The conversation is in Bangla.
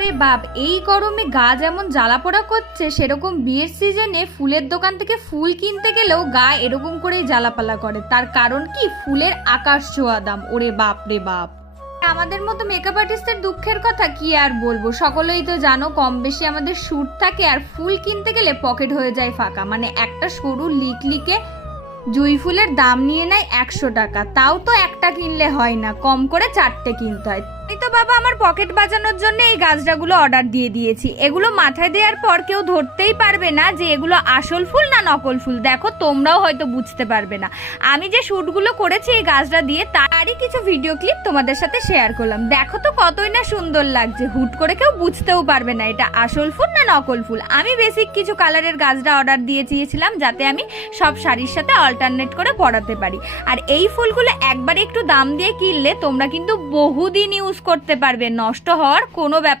রে বাপ, এই গরমে গা যেমন জ্বালা পোড়া করছে, সেরকম বিয়ের সিজনে ফুলের দোকান থেকে ফুল কিনতে গেলেও গা এরকম করেই জ্বালাপালা করে। তার কারণ কি, ফুলের আকাশ ছোঁয়া দাম। ওরে বাপ রে বাপ। আমাদের মতো মেকআপ আর্টিস্টের দুঃখের কথা কি আর বলবো, সকলেই তো জানো কম বেশি আমাদের শুট থাকে, আর ফুল কিনতে গেলে পকেট হয়ে যায় ফাঁকা। মানে একটা সরু লিকলিকে জুঁই ফুলের দাম নিয়ে নেয় 100 টাকা, তাও তো একটা কিনলে হয় না, কম করে 4টে কিনতে হয়। এই তো বাবা আমার পকেট বাঁচানোর জন্য এই গাছটাগুলো অর্ডার দিয়ে দিয়েছি। এগুলো মাথায় দেওয়ার পর কেউ ধরতেই পারবে না যে এগুলো আসল ফুল না নকল ফুল। দেখো তোমরাও হয়তো বুঝতে পারবে না। আমি যে শ্যুটগুলো করেছি এই গাছটা দিয়ে, তারই কিছু ভিডিও ক্লিপ তোমাদের সাথে শেয়ার করলাম। দেখো তো কতই না সুন্দর লাগছে, হুট করে কেউ বুঝতেও পারবে না এটা আসল ফুল না নকল ফুল। আমি বেসিক কিছু কালারের গাছটা অর্ডার দিয়েছিলাম যাতে আমি সব শাড়ির সাথে অল্টারনেট করে পরাতে পারি। আর এই ফুলগুলো একবারে একটু দাম দিয়ে কিনলে তোমরা কিন্তু বহুদিন ইউজ করতে পারবে, নষ্ট হওয়ার কোনো ব্যাপার